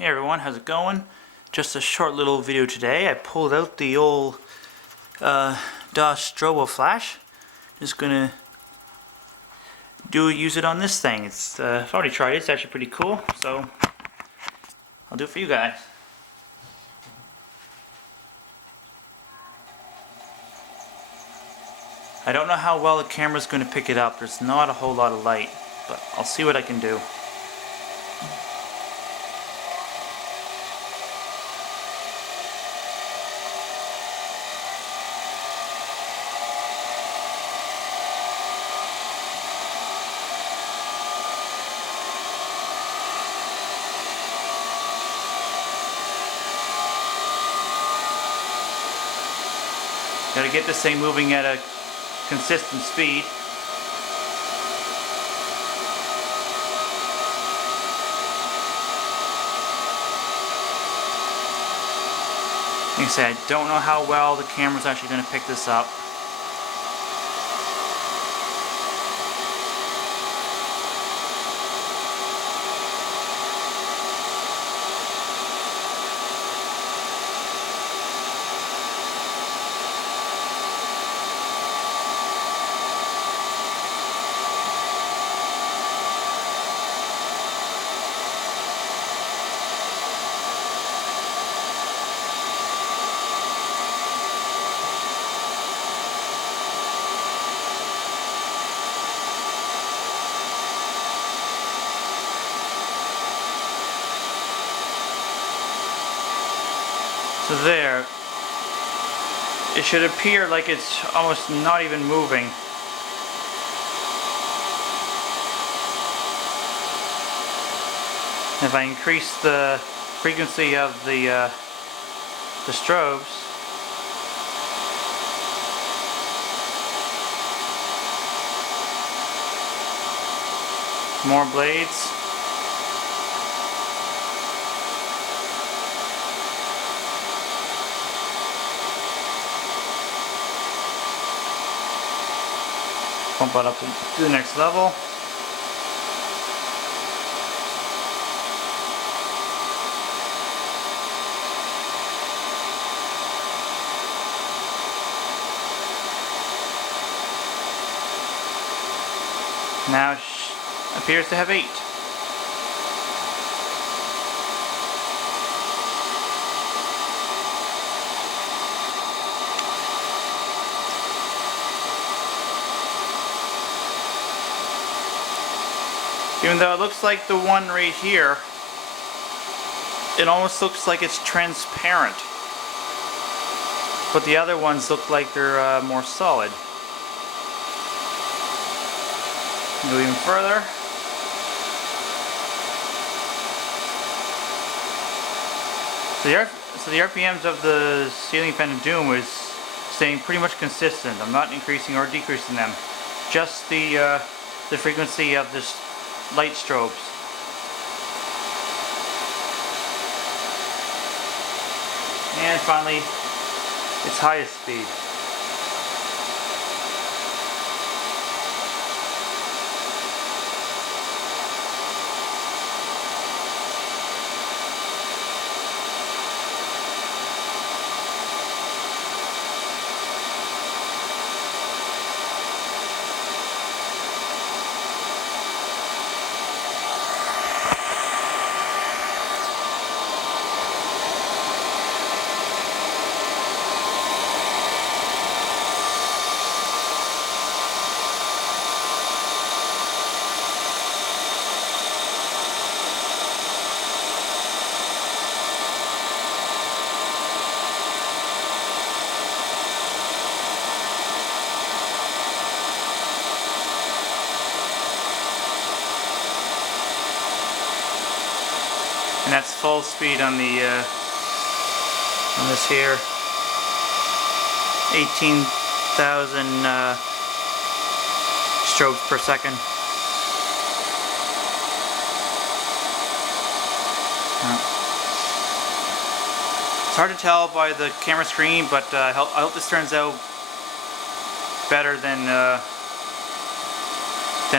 Hey everyone, how's it going? Just a short little video today. I pulled out the old Dawe Stroboflash. Just gonna use it on this thing. I've already tried it. It's actually pretty cool. So I'll do it for you guys. I don't know how well the camera's gonna pick it up. There's not a whole lot of light, but I'll see what I can do. Gotta get this thing moving at a consistent speed. Like I said, I don't know how well the camera's actually going to pick this up. So there, it should appear like it's almost not even moving. If I increase the frequency of the strobes, more blades. Pump it up to the next level. Now it appears to have 8. Even though it looks like the one right here, it almost looks like it's transparent. But the other ones look like they're more solid. Go even further. So the RPMs of the ceiling fan of doom is staying pretty much consistent. I'm not increasing or decreasing them. Just the frequency of this light strobes. And finally, its highest speed. And that's full speed on the on this here 18,000 strokes per second. It's hard to tell by the camera screen, but I hope this turns out better than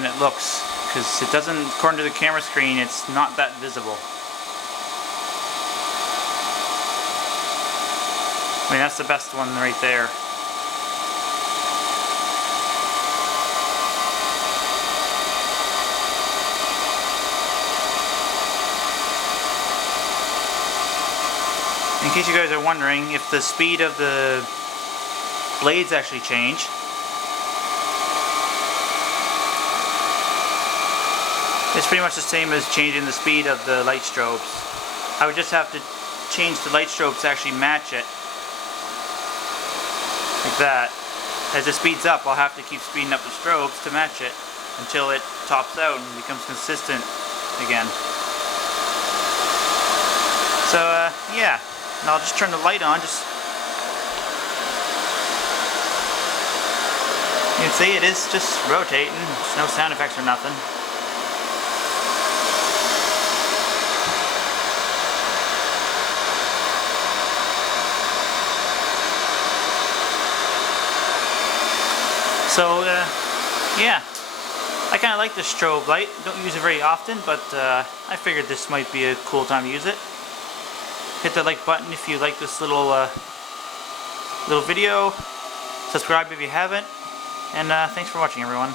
it looks, because it doesn't, according to the camera screen, it's not that visible. I mean, that's the best one right there. In case you guys are wondering if the speed of the blades actually change, it's pretty much the same as changing the speed of the light strobes. I would just have to change the light strobes to actually match it. Like that. As it speeds up, I'll have to keep speeding up the strobes to match it until it tops out and becomes consistent again. So yeah, and I'll just turn the light on. Just you can see it is just rotating. There's no sound effects or nothing. So yeah, I kind of like this strobe light. Don't use it very often, but I figured this might be a cool time to use it. Hit the like button if you like this little video. Subscribe if you haven't. And thanks for watching, everyone.